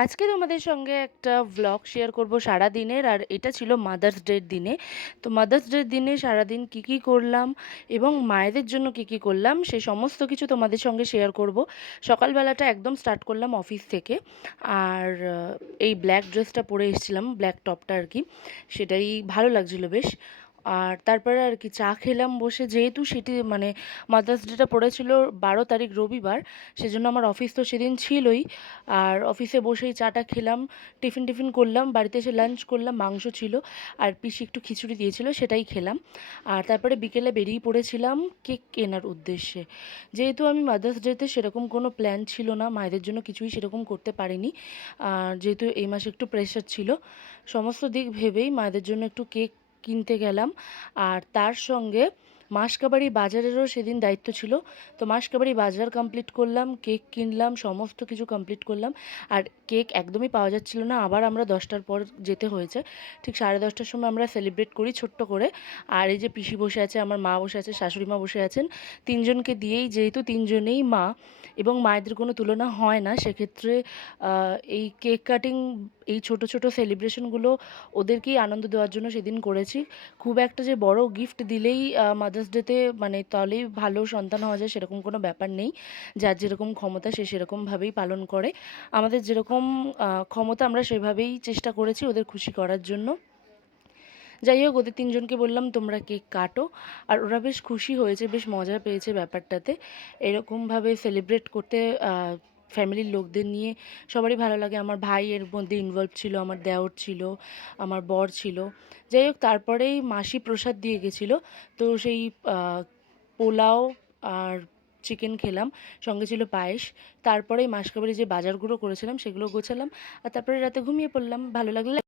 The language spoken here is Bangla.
আজকে তোমাদের সঙ্গে একটা ভ্লগ শেয়ার করব সারাদিনের। আর এটা ছিল মাদার্স ডের দিনে। তো মাদার্স ডের দিনে সারাদিন কি কি করলাম এবং মায়েদের জন্য কি কি করলাম সেই সমস্ত কিছু তোমাদের সঙ্গে শেয়ার করব। সকালবেলাটা একদম স্টার্ট করলাম অফিস থেকে। আর এই ব্ল্যাক ড্রেসটা পরে এসেছিলাম, ব্ল্যাক টপটা আর কি, সেটাই ভালো লাগছিল বেশ। আর তারপরে আর কি চা খেলাম বসে, যেহেতু সেটি মানে মাদার্স ডেটা পড়েছিল 12 তারিখ রবিবার, সেজন্য আমার অফিস তো সেদিন ছিলই। আর অফিসে বসেই চাটা খেলাম, টিফিন টিফিন করলাম, বাড়িতে এসে লাঞ্চ করলাম, মাংস ছিল আর পিসি একটু খিচুড়ি দিয়েছিল সেটাই খেলাম। আর তারপরে বিকেলে বেরিয়ে পড়েছিলাম কেক কেনার উদ্দেশ্যে। যেহেতু আমি মাদার্স ডেতে সেরকম কোনো প্ল্যান ছিল না, মায়েদের জন্য কিছুই সেরকম করতে পারিনি। আর যেহেতু এই মাসে একটু প্রেশার ছিল, সমস্ত দিক ভেবেই মায়েদের জন্য একটু কেক কিনতে গেলাম। আর তার সঙ্গে মাসকাবাড়ি বাজারেরও সেদিন দায়িত্ব ছিল। তো মাসকাবাড়ি বাজার কমপ্লিট করলাম, কেক কিনলাম, সমস্ত কিছু কমপ্লিট করলাম। আর কেক একদমই পাওয়া যাচ্ছিল না, আবার আমরা 10টার পর যেতে হয়েছে। ঠিক 10:30টার সময় আমরা সেলিব্রেট করি ছোট্ট করে। আর এই যে পিসি বসে আছে, আমার মা বসে আছে, শাশুড়ি মা বসে আছেন, তিনজনকে দিয়েই, যেহেতু তিনজনেই মা এবং মায়েদের কোনো তুলনা হয় না, সেক্ষেত্রে এই কেক কাটিং, এই ছোট ছোট সেলিব্রেশনগুলো ওদেরকেই আনন্দ দেওয়ার জন্য সেদিন করেছি। খুব একটা যে বড় গিফট দিলেই মাদার্স ডেতে মানে তাহলেই ভালো সন্তান হওয়া যায় সেরকম কোনো ব্যাপার নেই। যার যেরকম ক্ষমতা সে সেরকমভাবেই পালন করে। আমাদের যেরকম ক্ষমতা আমরা সেভাবেই চেষ্টা করেছি ওদের খুশি করার জন্য। যাই হোক, ওদের তিনজনকে বললাম তোমরা কেক কাটো। আর ওরা বেশ খুশি হয়েছে, বেশ মজা পেয়েছে ব্যাপারটাতে। এরকমভাবে সেলিব্রেট করতে ফ্যামিলির লোকদের নিয়ে সবারই ভালো লাগে। আমার ভাই এর মধ্যে ইনভলভ ছিল, আমার দেওর ছিল, আমার বর ছিল। যাই হোক, তারপরেই মাসি প্রসাদ দিয়ে গেছিলো। তো সেই পোলাও আর চিকেন খেলাম, সঙ্গে ছিল পায়েস। তারপরেই মাসকাবারি যে বাজারগুলো করেছিলাম সেগুলো গোছালাম। আর তারপরে রাতে ঘুমিয়ে পড়লাম। ভালো লাগলো।